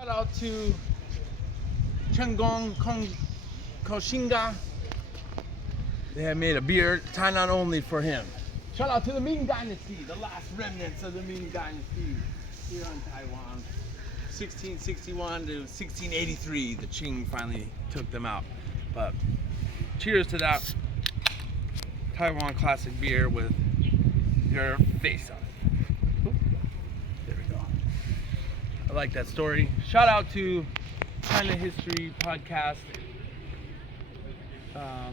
Shout out to Koxinga. They have made a beer, Tainan only for him. Shout out to the Ming Dynasty, the last remnants of the Ming Dynasty here on Taiwan. 1661 to 1683, the Qing finally took them out. But cheers to that Taiwan classic beer with your face on it. Oop, there we go. I like that story. Shout out to China History Podcast.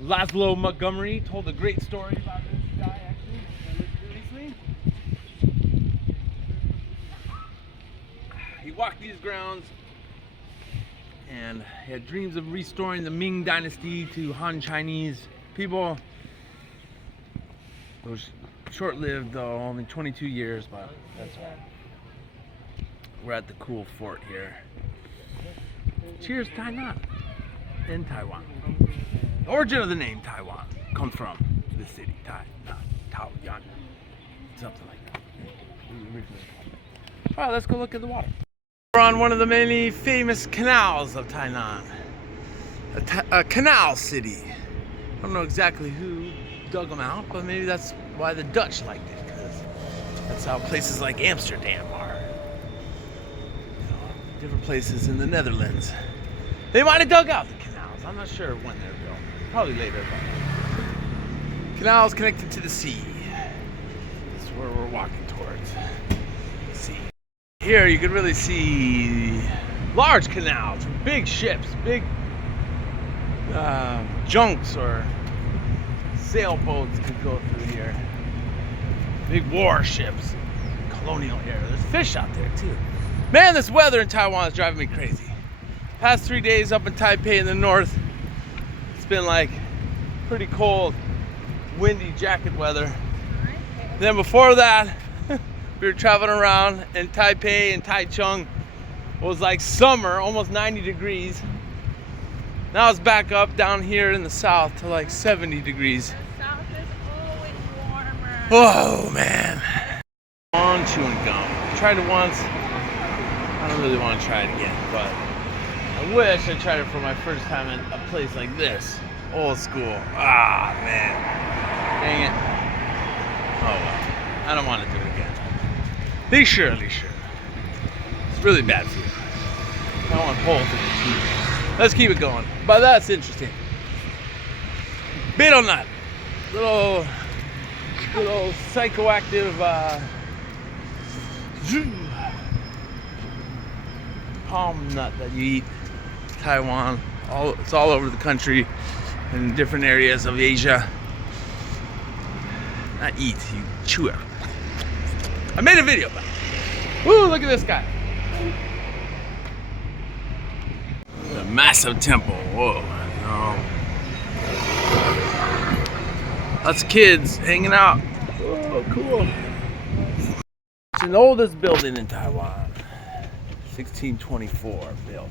Laszlo Montgomery told a great story about this guy actually I listened to recently. He walked these grounds and he had dreams of restoring the Ming Dynasty to Han Chinese people. It was short-lived though, only 22 years, but that's all right. We're at the cool fort here. Cheers, Tainan in Taiwan. The origin of the name Taiwan comes from the city Taiwan, something like that. All right, let's go look at the water. We're on one of the many famous canals of Tainan, a canal city. I don't know exactly who dug them out, but maybe that's why the Dutch liked it, because that's how places like Amsterdam are. You know, different places in the Netherlands. They might have dug out the canals. I'm not sure when they were built. Probably later, but canals connected to the sea. That's where we're walking towards. The sea. Here you can really see large canals, big ships, big junks or sailboats could go through here. Big warships, colonial era. There's fish out there too. Man, this weather in Taiwan is driving me crazy. Past 3 days up in Taipei in the north, it's been like pretty cold, windy jacket weather. Then before that, we were traveling around in Taipei and Taichung. It was like summer, almost 90 degrees. Now it's back up down here in the south to like 70 degrees. The south is always warmer. Whoa, man. On chewing gum. Tried it once. I don't really want to try it again, but I wish I tried it for my first time in a place like this. Old school. Ah, man. Dang it. Oh, well. I don't want to do it again. They surely should. It's really bad food. I don't want holes in the teeth. Let's keep it going. But that's interesting. Betel nut. Little psychoactive palm nut that you eat. Taiwan. It's all over the country in different areas of Asia. Not eat, you chew it. I made a video about it. Woo, look at this guy. A massive temple. Whoa. No. Lots of kids hanging out. Oh, cool. It's the oldest building in Taiwan. 1624 built.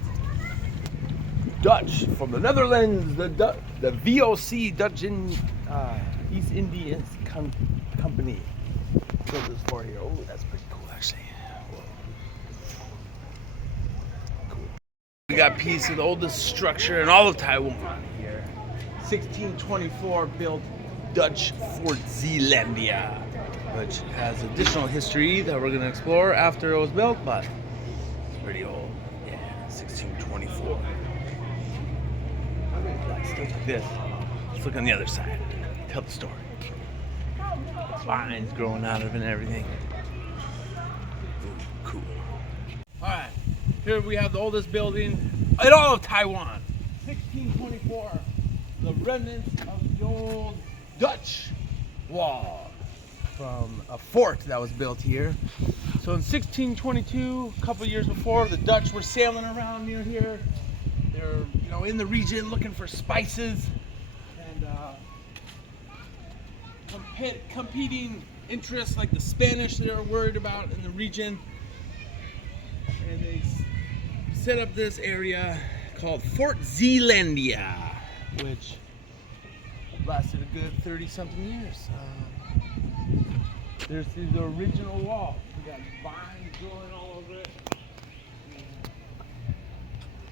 Dutch from the Netherlands. The VOC, Dutch East Indian Company. Built this for here. Oh, that's pretty cool, actually. Whoa. Cool. We got a piece of the oldest structure in all of Taiwan here. 1624 built Dutch Fort Zeelandia, which has additional history that we're going to explore after it was built, but it's pretty old. Yeah, 1624. Still like this. Let's look on the other side. Tell the story. Vines growing out of it and everything. Ooh, cool. Alright, here we have the oldest building in all of Taiwan. 1624. The remnants of the old Dutch wall from a fort that was built here. So in 1622, a couple years before, the Dutch were sailing around near here. They're, in the region looking for spices and competing interests like the Spanish they were worried about in the region. And they set up this area called Fort Zeelandia, which lasted a good 30-something years. There's the original wall. We got vines growing all over it.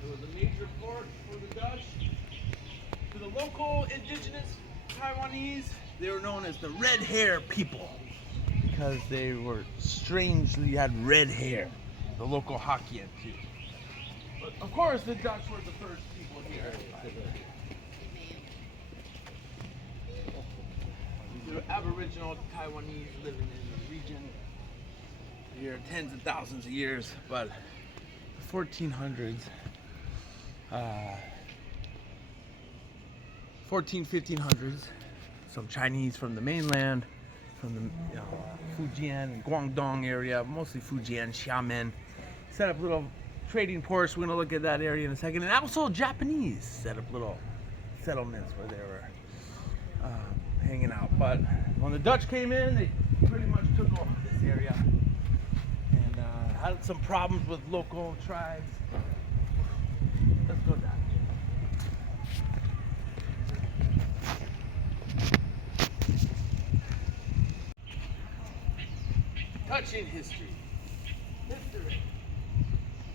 It was a major port for the Dutch. To the local indigenous Taiwanese, they were known as the red hair people because they were strangely had red hair. The local Hokkien too. But of course, the Dutch were the first people here. There were Aboriginal Taiwanese living in the region here tens of thousands of years, but the 1400s, 1500s, some Chinese from the mainland, from the Fujian and Guangdong area, mostly Fujian, Xiamen, set up little trading ports. We're going to look at that area in a second. And also Japanese set up little settlements where they were hanging out. But when the Dutch came in, they pretty much took over this area and had some problems with local tribes. Let's go down. Touching history.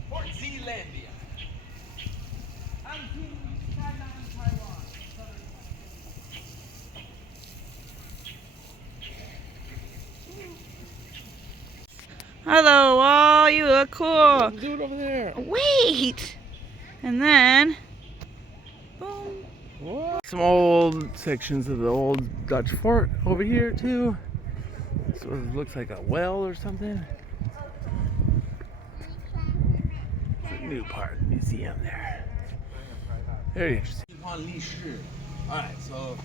Fort Zealandia. Tainan Taiwan. Hello, wall. You look cool. Do it over there. Wait. And then, boom. What? Some old sections of the old Dutch fort over here too. So it looks like a well or something. It's a new part of the museum there. Very interesting. Alright, so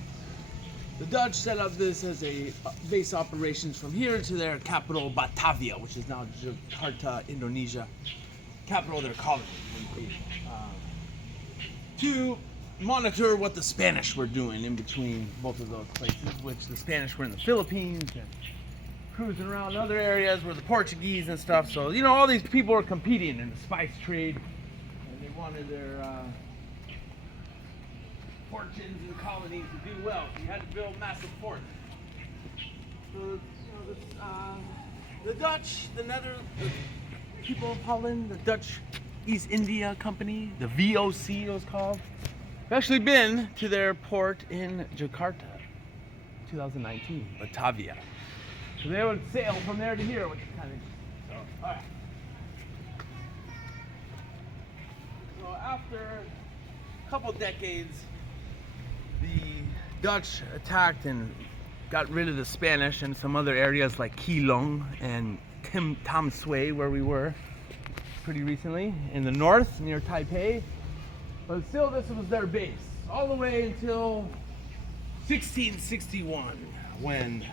the Dutch set up this as a base operations from here to their capital Batavia, which is now Jakarta, Indonesia. Capital of their colony. To monitor what the Spanish were doing in between both of those places, which the Spanish were in the Philippines and cruising around other areas where the Portuguese and stuff. So, you know, all these people were competing in the spice trade, and they wanted their fortunes and colonies to do well. So you had to build massive forts. So, you know, the Dutch, the people of Holland, the Dutch East India Company, the VOC it was called, I've actually been to their port in Jakarta, 2019, Batavia. So they would sail from there to here, which is kind of interesting. So, all right. So after a couple decades, the Dutch attacked and got rid of the Spanish in some other areas like Keelung and Tam Sui, where we were pretty recently, in the north near Taipei. But still, this was their base all the way until 1661, when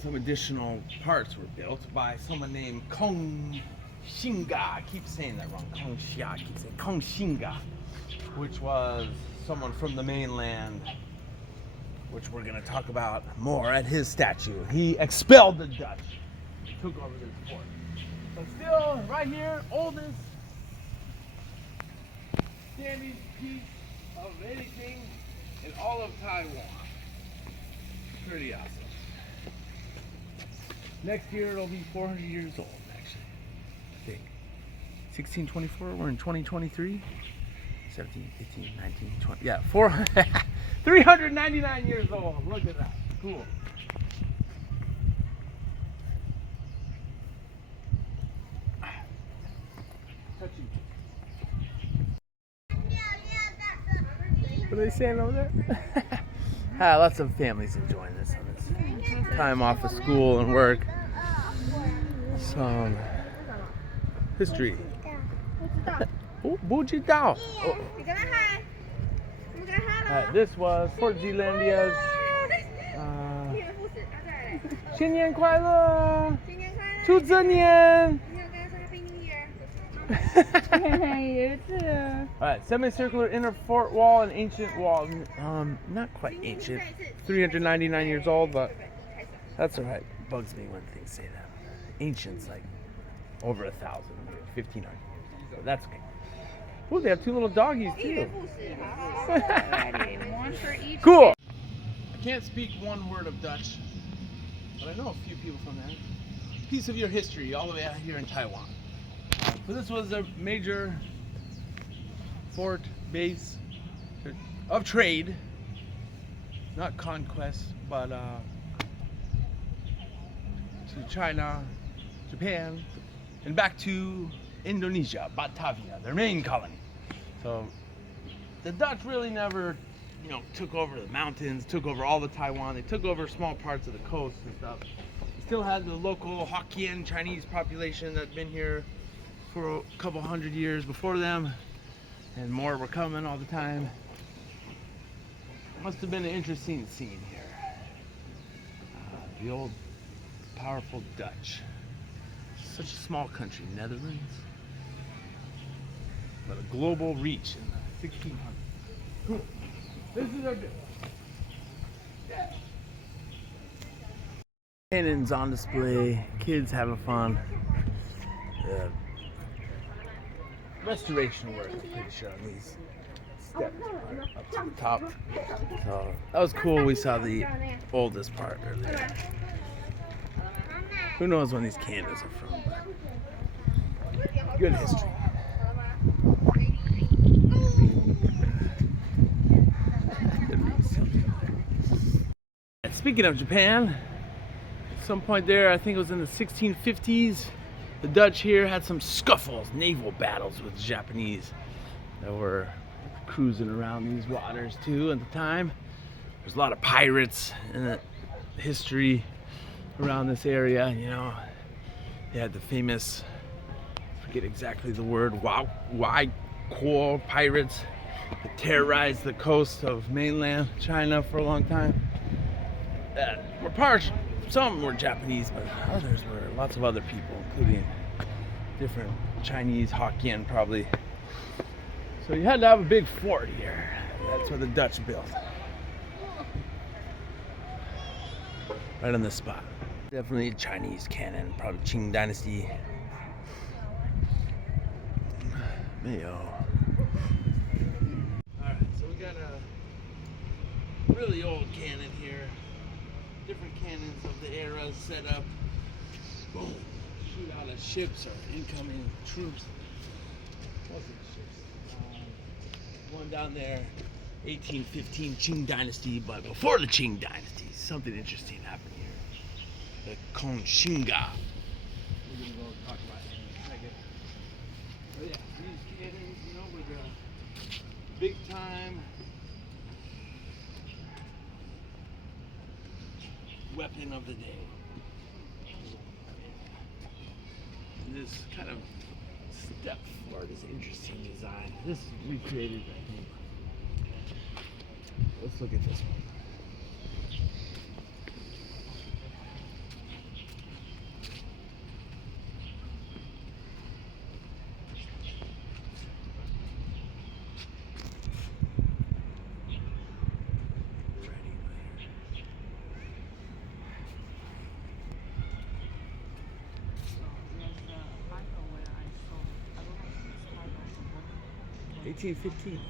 some additional parts were built by someone named Koxinga. I keep saying that wrong. I keep saying Koxinga, which was someone from the mainland, which we're going to talk about more at his statue. He expelled the Dutch, took over this fort. But still, right here, oldest standing piece of anything in all of Taiwan. Pretty awesome. Next year it'll be 400 years old, actually. I think. 1624, we're in 2023. 17, 18, 19, 20. Yeah, 399 years old. Look at that. Cool. Touching. What are they saying over there? Lots of families enjoying this on this time off of school and work. Some history. Oh, 不知道. This was Fort Zealandia's 新年快乐兔子年 Alright, semicircular inner fort wall and ancient wall. Not quite ancient. 399 years old, but that's alright. Bugs me when things say that. Ancient's like over 1,000, 1,500 years old. But that's okay. Oh, they have two little doggies too. Cool. I can't speak one word of Dutch, but I know a few people from there. Piece of your history all the way out here in Taiwan. So this was a major fort base of trade, not conquest, but to China, Japan, and back to Indonesia, Batavia, their main colony. So the Dutch really never, took over the mountains, took over all the Taiwan. They took over small parts of the coast and stuff. Still had the local Hokkien Chinese population that'd been here for a couple hundred years before them, and more were coming all the time. Must have been an interesting scene here. The old powerful Dutch. Such a small country, Netherlands, but a global reach in the 1600s. Cool. This is our bit. Yeah. Cannons on display, kids having fun. Restoration work, I'm pretty sure, on these steps up to the top. So that was cool. We saw the oldest part earlier. Who knows when these cannons are from, but good history. Speaking of Japan, at some point there, I think it was in the 1650s, the Dutch here had some scuffles, naval battles with the Japanese that were cruising around these waters too at the time. There's a lot of pirates in the history around this area, They had the famous, I forget exactly the word, Wai-Kuo pirates that terrorized the coast of mainland China for a long time. Some were Japanese, but others were lots of other people, including different Chinese, Hokkien probably. So you had to have a big fort here. That's what the Dutch built. Right on this spot. Definitely a Chinese cannon, probably Qing Dynasty. Mayo. Alright, so we got a really old cannon here. Different cannons of the era set up. Boom. Shoot out at ships or incoming troops. Wasn't ships. One down there, 1815 Qing Dynasty, but before the Qing Dynasty, something interesting happened here. The Koxinga. We're gonna go talk about it in a second. But yeah, these cannons, were the big time weapon of the day. And this kind of step forward is an interesting design. This is recreated, I think. Let's look at this one.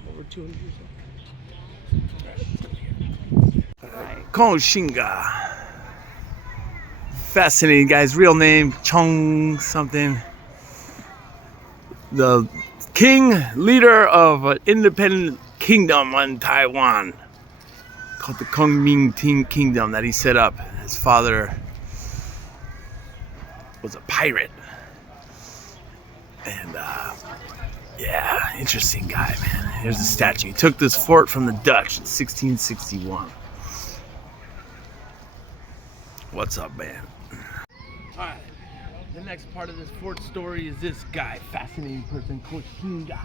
Over 200 years old. Koxinga. Fascinating guy's real name, Chong something. The king, leader of an independent kingdom on Taiwan called the Koxinga Kingdom that he set up. His father was a pirate. And yeah, interesting guy, man. Here's the statue. He took this fort from the Dutch in 1661. What's up, man? Alright, the next part of this fort story is this guy, fascinating person, Koxinga.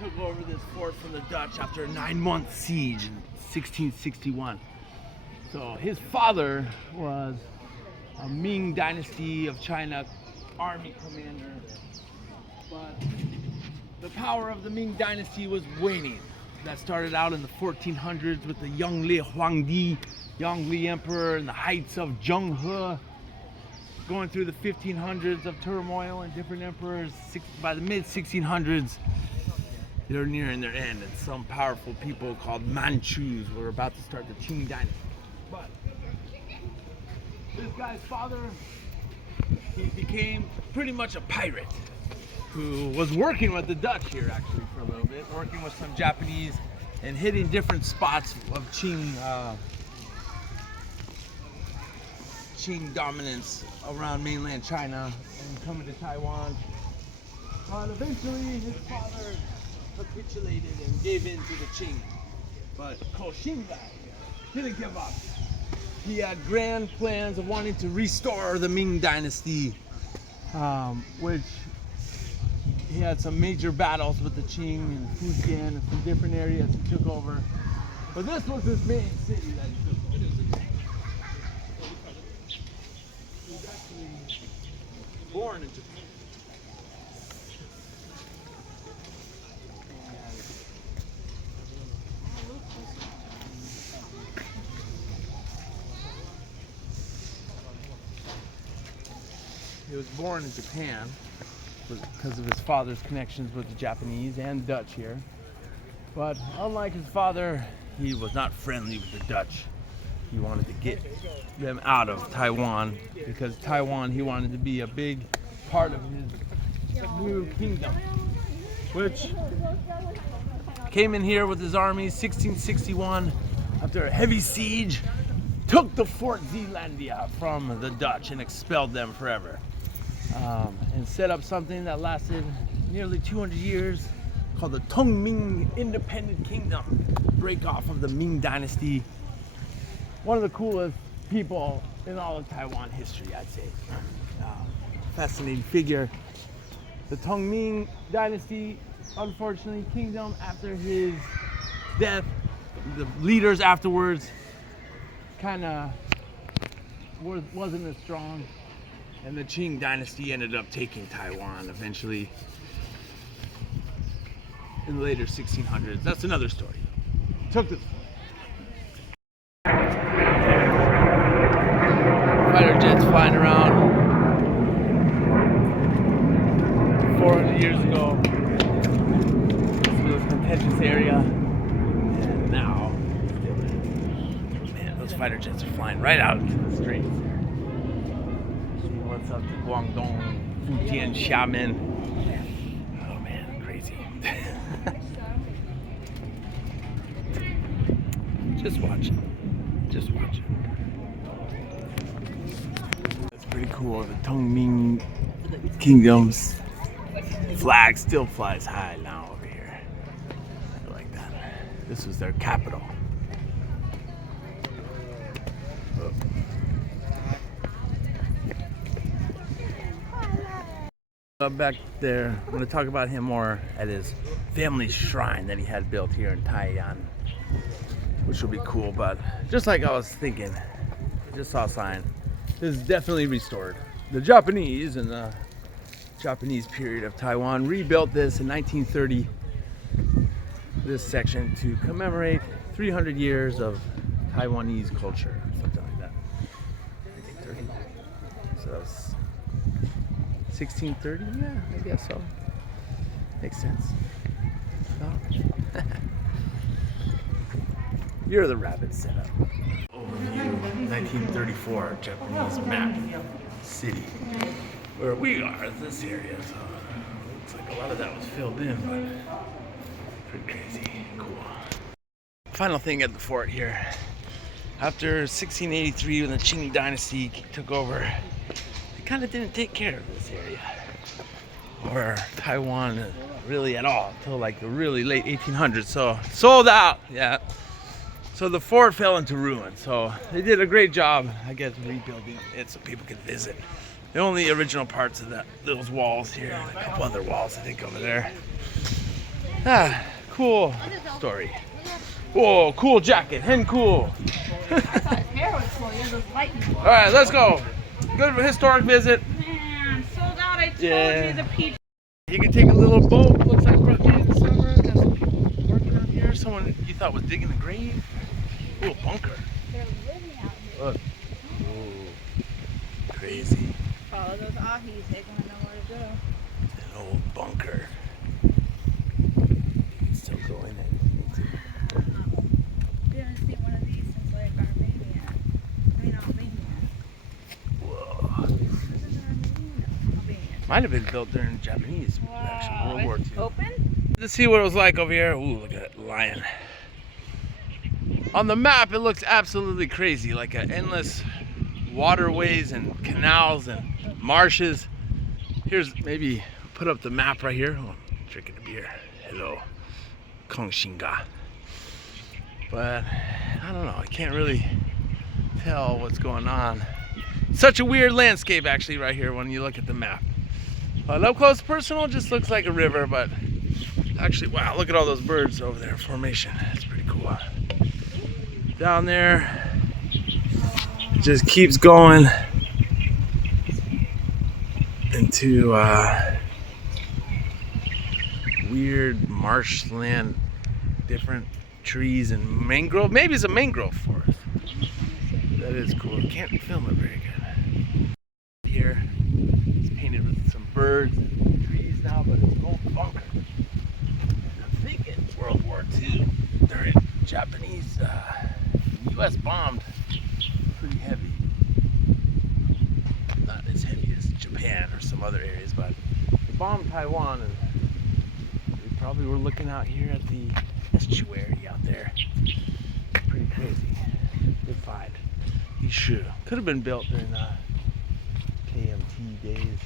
Took over this fort from the Dutch after a 9-month siege in 1661. So his father was a Ming Dynasty of China army commander. But the power of the Ming Dynasty was waning. That started out in the 1400s with the Yongle Huangdi, Yongle Emperor, and the heights of Zheng He, going through the 1500s of turmoil and different emperors. By the mid 1600s, they're nearing their end, and some powerful people called Manchus were about to start the Qing Dynasty. But this guy's father, he became pretty much a pirate. who was working with the Dutch here actually for a little bit, working with some Japanese and hitting different spots of Qing dominance around mainland China and coming to Taiwan. But eventually his father capitulated and gave in to the Qing. But Koxinga didn't give up. He had grand plans of wanting to restore the Ming Dynasty, which he had some major battles with the Qing and Fujian and some different areas he took over. But this was his main city that he took over. He was actually born in Japan. He was born in Japan because of his father's connections with the Japanese and Dutch here. But unlike his father, he was not friendly with the Dutch. He wanted to get them out of Taiwan because Taiwan, he wanted to be a big part of his new kingdom, which came in here with his army 1661 after a heavy siege, took the Fort Zeelandia from the Dutch and expelled them forever. And set up something that lasted nearly 200 years called the Tongming Independent Kingdom, break off of the Ming Dynasty. One of the coolest people in all of Taiwan history, I'd say. Fascinating figure. The Tongming Dynasty, unfortunately, kingdom after his death, the leaders afterwards kind of wasn't as strong. And the Qing dynasty ended up taking Taiwan eventually in the later 1600s. That's another story. Took the fighter jets flying around 400 years ago. This was a contentious area, and now still is. Man, those fighter jets are flying right out into the streets. What's up to Guangdong, Fujian, Xiamen. Oh man, crazy. Just watch it. Just watch it. That's pretty cool. The Tongming Kingdom's flag still flies high now over here. I like that. This was their capital. Oh. Back there, I'm going to talk about him more at his family shrine that he had built here in Tainan, which will be cool. But just like I was thinking, I just saw a sign. This is definitely restored. The Japanese in the Japanese period of Taiwan rebuilt this in 1930, this section, to commemorate 300 years of Taiwanese culture, something like that. 1930. So that's 1630? Yeah, I guess so. Makes sense. No? You're the rabbit setup. Overview, 1934 Japanese map city. Where we are, this area. So looks like a lot of that was filled in, but pretty crazy. Cool. Final thing at the fort here. After 1683, when the Qing dynasty took over, kind of didn't take care of this area or Taiwan really at all until like the really late 1800s. So sold out, yeah. So the fort fell into ruin. So they did a great job, I guess, rebuilding it so people could visit. The only original parts of those walls here, and a couple other walls I think over there. Cool story. Whoa, cool jacket, hen cool. I thought his hair was cool. He has those lightning. All right, let's go. Good historic visit. Man, sold out. I told Yeah. you the peach. You can take a little boat. Looks like probably in the summer. Got some people working out here. Someone you thought was digging a grave. Ooh, a bunker. They're living out here. Look. Ooh, crazy. Follow those ahis. They're gonna know where to go. An old bunker. Still going in. We haven't seen one of these since like Armenia. I mean Albania. Whoa. This is Armenia. Albania. Might have been built during Japanese action, World War II. Open? Let's see what it was like over here. Ooh, look at that lion. On the map, it looks absolutely crazy, like endless waterways and canals and marshes. Here's maybe put up the map right here. Oh, I'm drinking a beer. Hello, Koxinga. But I don't know. I can't really tell what's going on. Such a weird landscape, actually, right here when you look at the map. Up close personal, just looks like a river, but actually, wow, look at all those birds over there in formation. That's pretty cool. Down there, it just keeps going into weird marshland, different trees and mangrove. Maybe it's a mangrove forest. That is cool. Can't film it very good. Here, it's painted with some birds and trees now, but it's an old bunker. I'm thinking World War II during Japanese, U.S. bombed pretty heavy. Not as heavy as Japan or some other areas, but they bombed Taiwan, and we probably were looking out here at the estuary out there. Pretty crazy. Good find. You should. Could have been built during KMT days.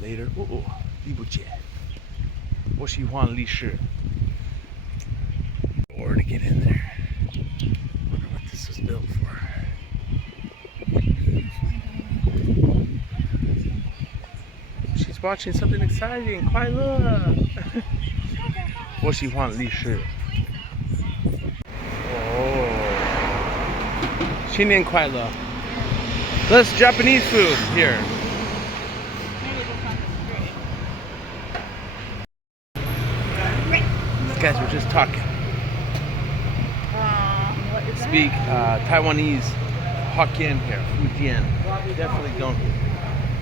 Later. Oh, 李不解. 我喜欢历史. Or to get in there. Wonder what this was built for. She's watching something exciting. 快乐. 我喜欢历史. Oh. 新年快乐. Less Japanese food here. Maybe this one's straight. These guys were just talking. What is that? Speak Taiwanese, Hokkien here, Fujian. Definitely don't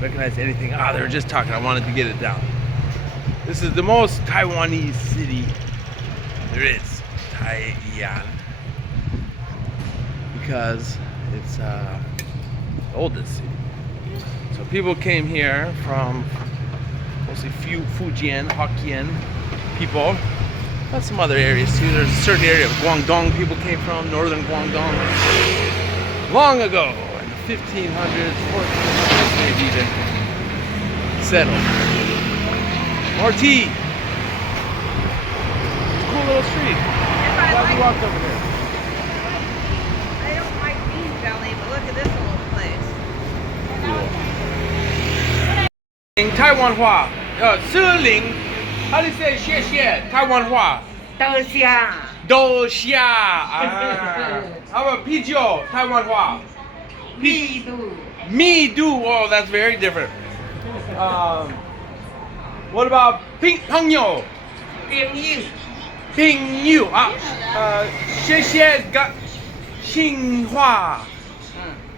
recognize anything. They were just talking. I wanted to get it down. This is the most Taiwanese city there is, Tainan, because it's the oldest city. So people came here from mostly Fujian, Hokkien people. But some other areas too. There's a certain area of Guangdong people came from, northern Guangdong. Long ago, in the 1500s, 1400s, maybe even settled. More tea. Cool little street. Glad we walked over there. I don't like bean belly, but look at this little place. In Taiwan 话, 士林, how do you say 谢谢? Taiwan 话. 豆虾. 豆虾. How about 啤酒? Taiwan 话. 密度. Me-do. Oh, that's very different. What about 朋友? 朋友. 谢谢新话.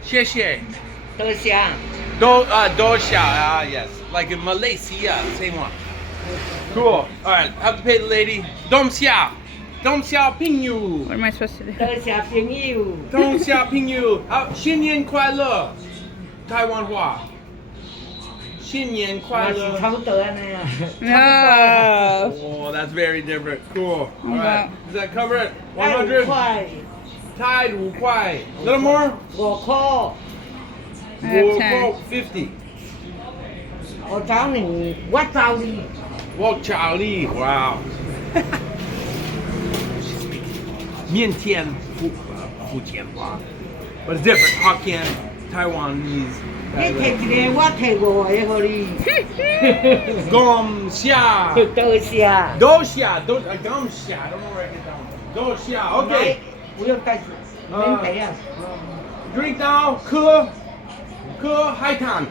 谢谢. 豆虾. Dosha, yes. Like in Malaysia, same one. Cool. Alright, have to pay the lady. Dom xia. Dom xia ping you. What am I supposed to do? 豆虾朋友， Dom xia ping you. 新年快乐. Taiwan 话. 新年快我是乐. 超得呢。 No. Oh, that's very different. Cool. Alright. Okay. Does that cover it? 5 100. 块， Tide 5块. Little more? 5块， I have 10. 50. 我找你，我找你。 Walk Charlie. Wow. 面天福建话. But it's different. Hokkien, Taiwanese. 你摕一个，我摕5个给你。Gom xia. 豆虾。 Dosha. Gom xia. I don't know where I get that one. Dosha. Okay. 不用带，免费啊。 Drink now. 喝海滩.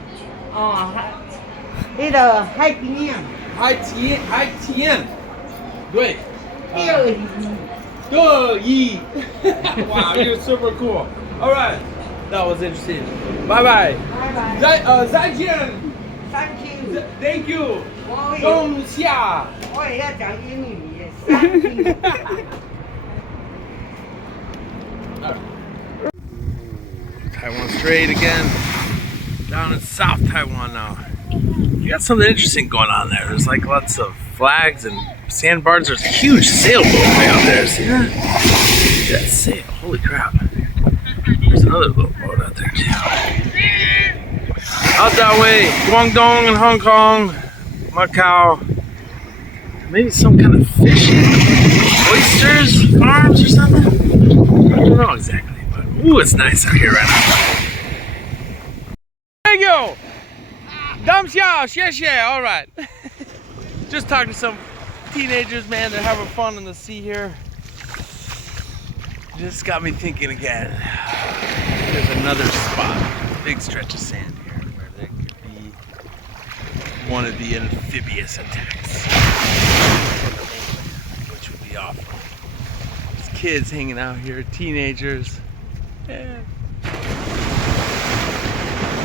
哦，那个海边啊，海天. 对. 钓鱼。得意. Wow, you're super cool. All right. That was interesting. Bye bye. 拜拜。再见. Thank you。 Thank you. 我也冬夏. 我也要讲英语耶。Thank you。 Taiwan Strait again. Down in South Taiwan now. You got something interesting going on there. There's like lots of flags and sandbars. There's a huge sailboat way out there. See that? That sail. Holy crap. There's another little boat out there too. Out that way, Guangdong and Hong Kong, Macau. Maybe some kind of fishing, oysters, farms or something. I don't know exactly, but ooh, it's nice out here right now. Thank you. Dam xiao, xie xie. All right. Just talking to some teenagers, man. They're having fun in the sea here. Just got me thinking again. There's another spot, a big stretch of sand here, where there could be one of the amphibious attacks from the mainland, which would be awful. There's kids hanging out here, teenagers. Yeah.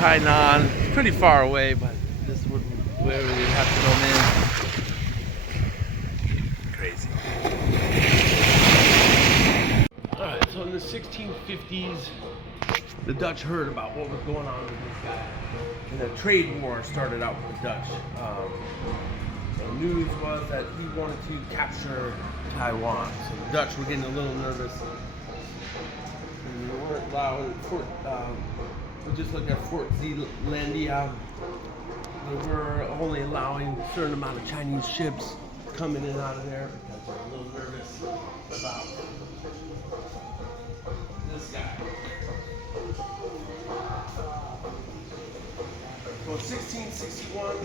Tainan, pretty far away, but this would where we'd have to go in. Crazy. Alright, so in the 1650s, the Dutch heard about what was going on with this guy. And a trade war started out with the Dutch. The news was that he wanted to capture Taiwan. So the Dutch were getting a little nervous. And they weren't allowing we just looked at Fort Zeelandia. They were only allowing a certain amount of Chinese ships coming in and out of there because they're a little nervous about this guy. So in 1661,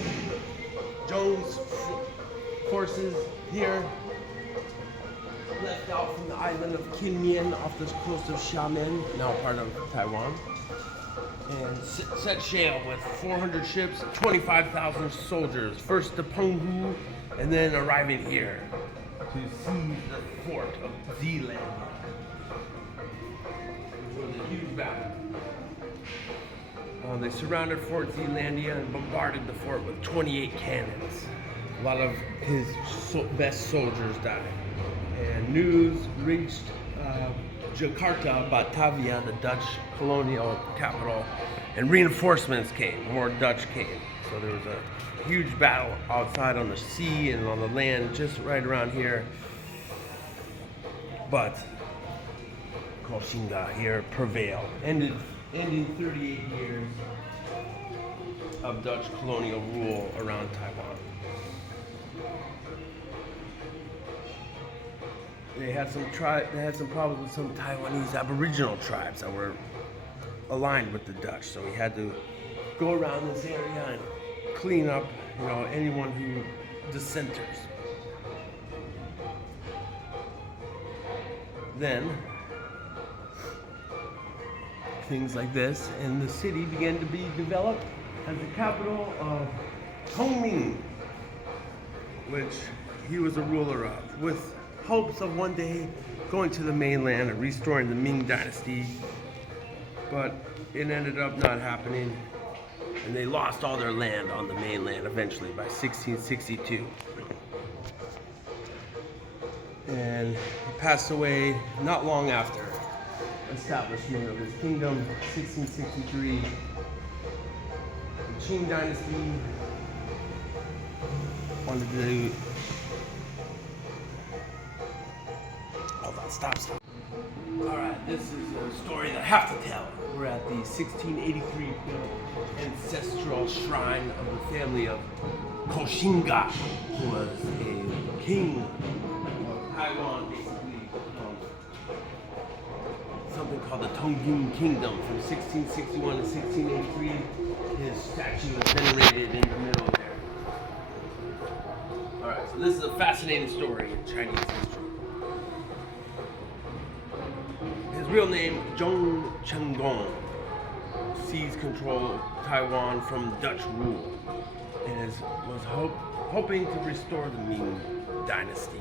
Jones' forces here left out from the island of Kinmen off the coast of Xiamen, now part of Taiwan, and set sail with 400 ships, 25,000 soldiers, first to Penghu, and then arriving here to seize the fort of Zeeland. It was a huge battle. They surrounded Fort Zeelandia and bombarded the fort with 28 cannons. A lot of his best soldiers died. And news reached Jakarta, Batavia, the Dutch colonial capital, and reinforcements came. More Dutch came. So there was a huge battle outside on the sea and on the land, just right around here. But Koxinga here prevailed, ending 38 years of Dutch colonial rule around Taiwan. They had some problems with some Taiwanese Aboriginal tribes that were aligned with the Dutch, so we had to go around this area and clean up, anyone who dissenters. Then things like this, and the city began to be developed as the capital of Tongming, which he was a ruler of, with hopes of one day going to the mainland and restoring the Ming Dynasty, but it ended up not happening, and they lost all their land on the mainland eventually by 1662. And he passed away not long after establishment of his kingdom, 1663. The Qing Dynasty wanted to Stop. Alright, this is a story that I have to tell. We're at the 1683 ancestral shrine of the family of Koxinga, who was a king of Taiwan, basically, something called the Tongjin Kingdom from 1661 to 1683. His statue is venerated in the middle there. Alright, so this is a fascinating story in Chinese history. His real name, Zhong Chenggong, seized control of Taiwan from Dutch rule and was hoping to restore the Ming Dynasty,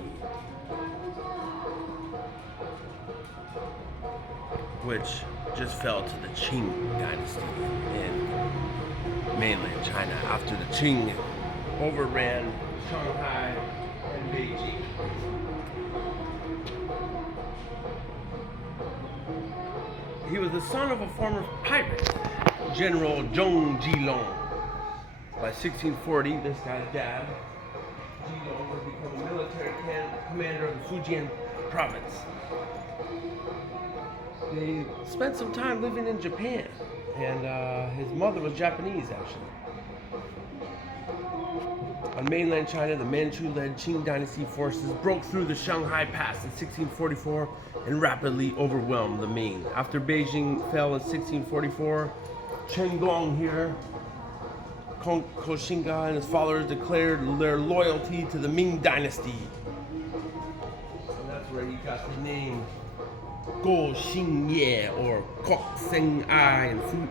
which just fell to the Qing Dynasty in mainland China after the Qing overran Shanghai and Beijing. He was the son of a former pirate, General Zhong Jilong, By 1640, this guy's dad, Jilong, would become a military commander of the Fujian province. They spent some time living in Japan, and his mother was Japanese, actually. On mainland China, the Manchu-led Qing dynasty forces broke through the Shanghai Pass in 1644 and rapidly overwhelmed the Ming. After Beijing fell in 1644, Chen Gong here, Koxinga and his followers declared their loyalty to the Ming dynasty. And that's where he got the name Koxinga or Koxinga in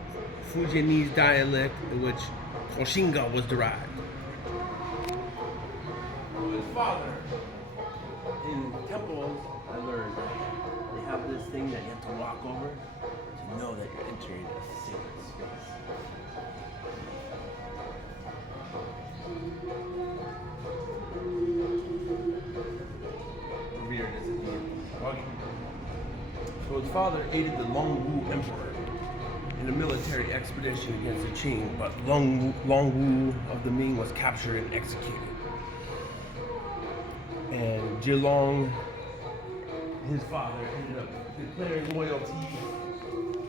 Fujianese dialect, in which Koxinga was derived. His father, in temples, I learned they have this thing that you have to walk over to know that you're entering a sacred space. Revered as a deity. So his father aided the Longwu Emperor in a military expedition against the Qing, but Longwu of the Ming was captured and executed. And Jilong, his father, ended up declaring loyalty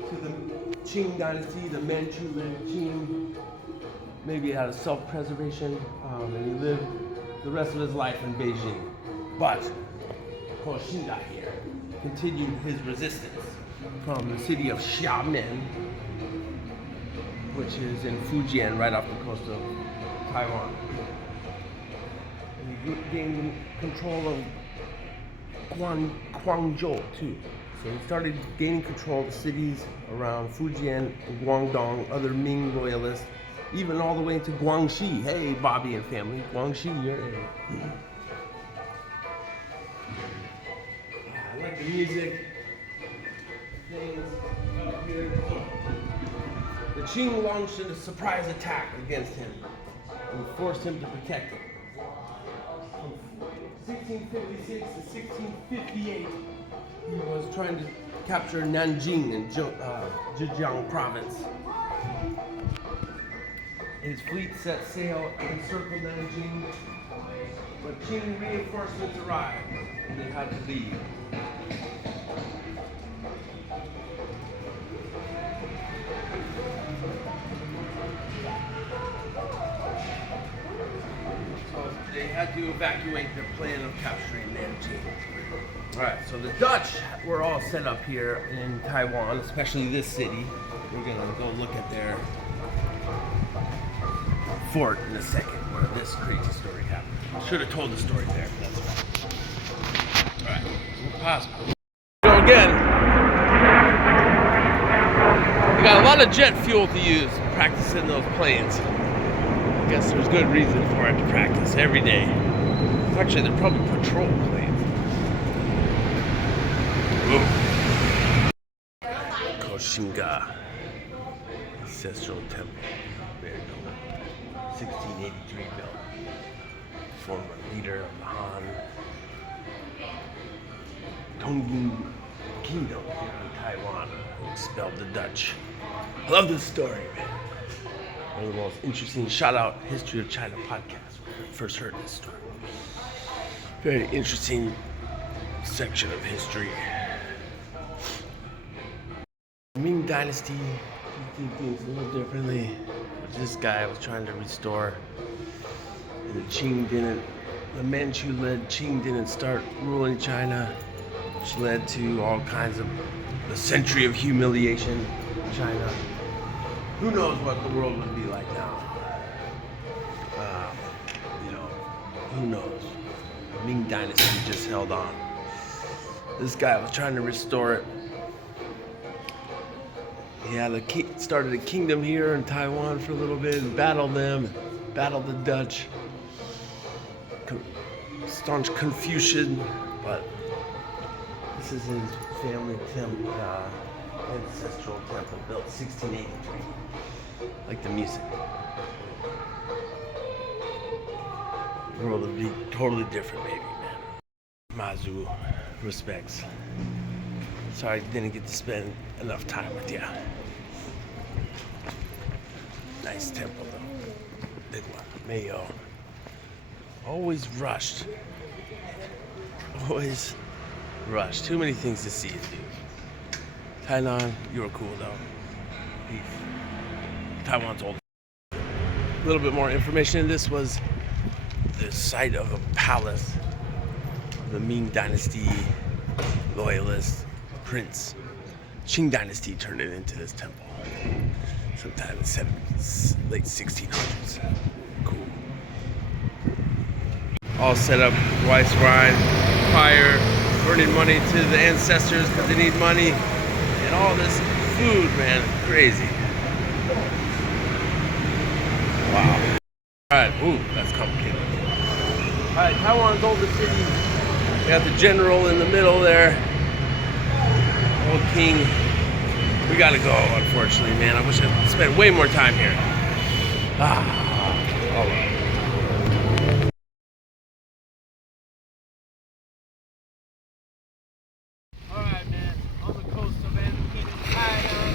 to the Qing dynasty, the Manchu-led Qing, maybe out of self-preservation, and he lived the rest of his life in Beijing. But Koxinga here continued his resistance from the city of Xiamen, which is in Fujian, right off the coast of Taiwan. And he gained control of Guangzhou too. So he started gaining control of the cities around Fujian and Guangdong, other Ming loyalists, even all the way to Guangxi. Hey, Bobby and family, Guangxi, you're in. I like the music. Things up here. The Qing launched a surprise attack against him and forced him to protect it. From 1656 to 1658, he was trying to capture Nanjing in Zhejiang province. His fleet set sail and encircled Nanjing, but Qing reinforcements arrived and they had to leave. So they had to evacuate their plan of capturing Nanjing. Alright, so the Dutch were all set up here in Taiwan, especially this city. We're gonna go look at their fort in a second where this crazy story happened. Should have told the story there, but that's fine. Alright, possible. So again, we got a lot of jet fuel to use practicing those planes. I guess there's good reason for it to practice every day. Actually, they're probably patrol planes. Koxinga Ancestral Temple. Very cool. 1683 built. Former leader of the Han Tongjin Kingdom here in Taiwan, who expelled the Dutch. I love this story, man. One of the most interesting shout out History of China podcast when I first heard this story. Very interesting section of history. Ming Dynasty, you do things a little differently. But this guy was trying to restore, and the Qing didn't, the Manchu-led Qing didn't start ruling China, which led to all kinds of the century of humiliation in China. Who knows what the world would be like now? Who knows? The Ming Dynasty just held on. This guy was trying to restore it. He had started a kingdom here in Taiwan for a little bit and battled them, battled the Dutch. Staunch Confucian, but this is his family ancestral temple built 1683. Like the music. The world would be totally different, maybe, man. Mazu respects. Sorry I didn't get to spend enough time with you. Nice temple, though. big one. Mayo. Always rushed. Always rushed. Too many things to see, dude. Tainan, you were cool though. Beef. Taiwan's old. A little bit more information. This was the site of a palace of the Ming Dynasty loyalist prince. Qing Dynasty turned it into this temple sometime in late 1600s. Cool. All set up, rice wine, fire, burning money to the ancestors because they need money, and all this food, man, crazy. Wow. All right, ooh, that's complicated. All right, Taiwan's oldest city. We got the general in the middle there. Old king. We gotta go, unfortunately, man. I wish I spent way more time here. All right. All right, man. On the coast of Taiwan,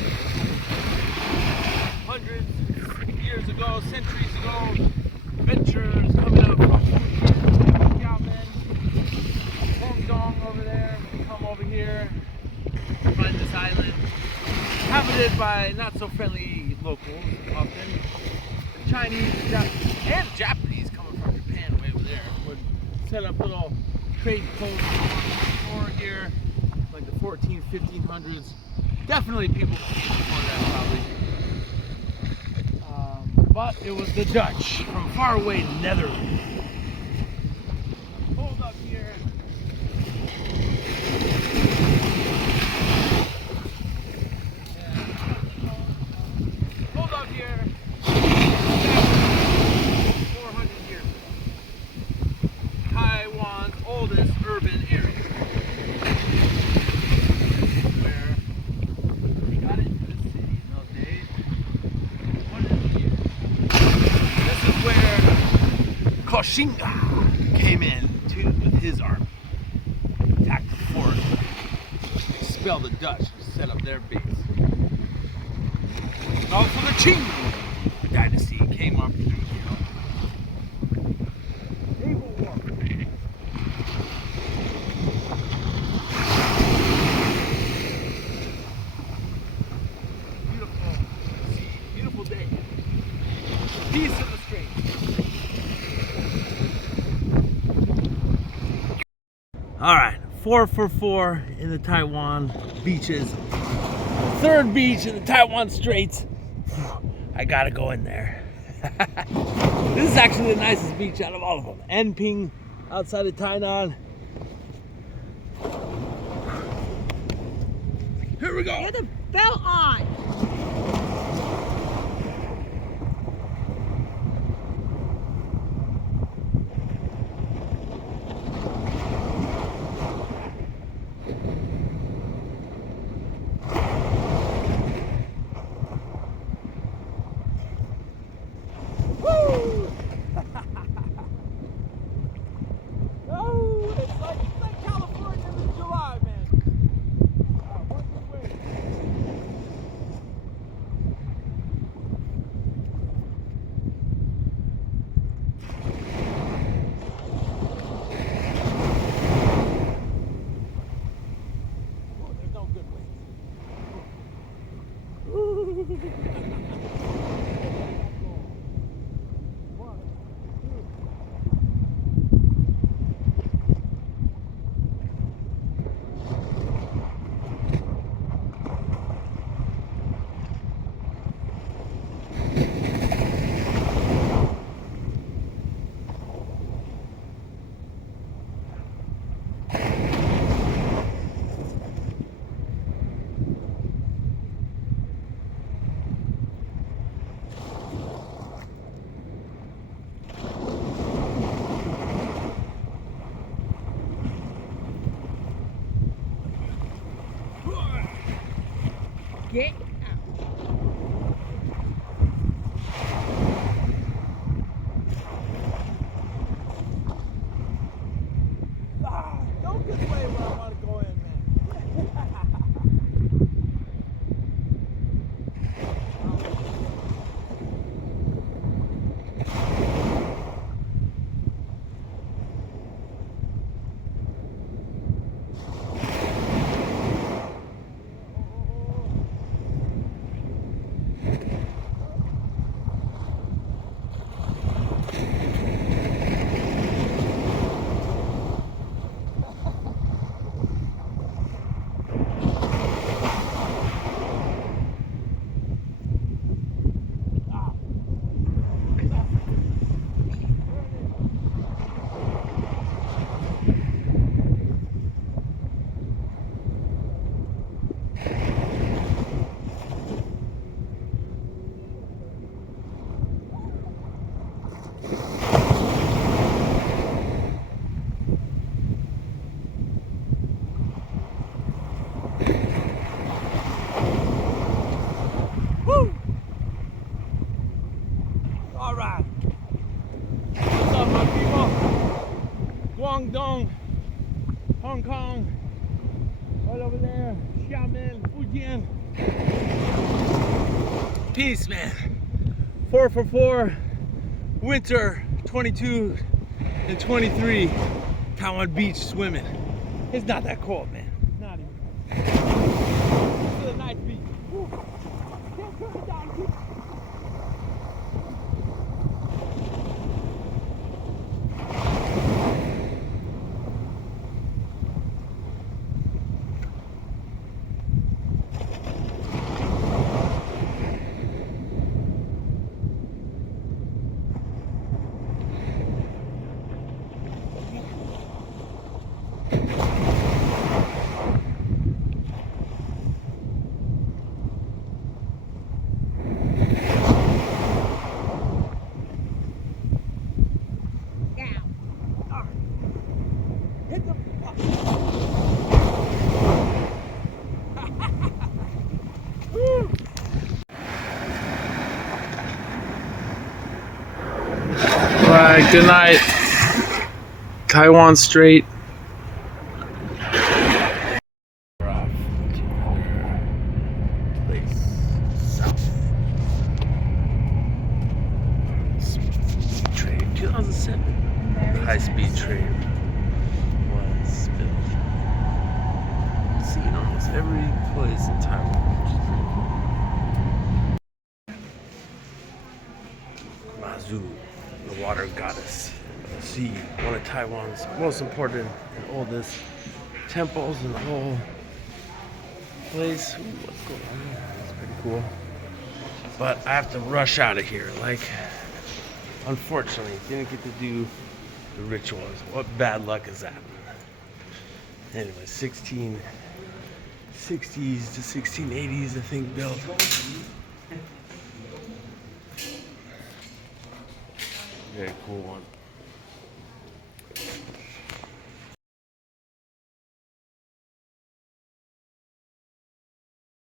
hundreds of years ago, centuries ago, adventurers coming up from Guangdong over there. We come over here, find this island, inhabited by not so friendly locals often. The Chinese and Japanese coming from Japan way over there would set up little trade posts on the shore here, like the 1500s. Definitely people before that probably. But it was the Dutch from far away Netherlands. Hold up here. Hold up here. 400 years ago. Taiwan's oldest urban area. Where we got into the city in those days. 100 years. This is where Koxinga came in with his army. Attacked the fort. Expel the Dutch and set up their base. And also the Qing dynasty came up through here. Naval warfare. Beautiful sea, beautiful day. Peace in the Straits. All right, 4 for 4 in the Taiwan beaches. Third beach in the Taiwan Straits. I gotta go in there. This is actually the nicest beach out of all of them. Enping, outside of Tainan. Here we go. Get the belt on. All right. What's up, my people? Guangdong, Hong Kong, right over there, Xiamen, Fujian. Peace, man. 4 for 4, winter 22 and 23, Taiwan beach swimming. It's not that cold, man. Not even. It's a nice beach. Woo. Can't turn it down. Alright, good night. Taiwan Strait. We're off to another place south. Trade 2007. The high-speed train was built. You see it almost every place in Taiwan, which is pretty cool. Mazu, the water goddess of the sea, one of Taiwan's most important and oldest temples in the whole place. Ooh, what's going on here? That's pretty cool. But I have to rush out of here. Like, unfortunately, didn't get to do the rituals. What bad luck is that? Anyway, 1660s to 1680s, I think, built. Very cool one.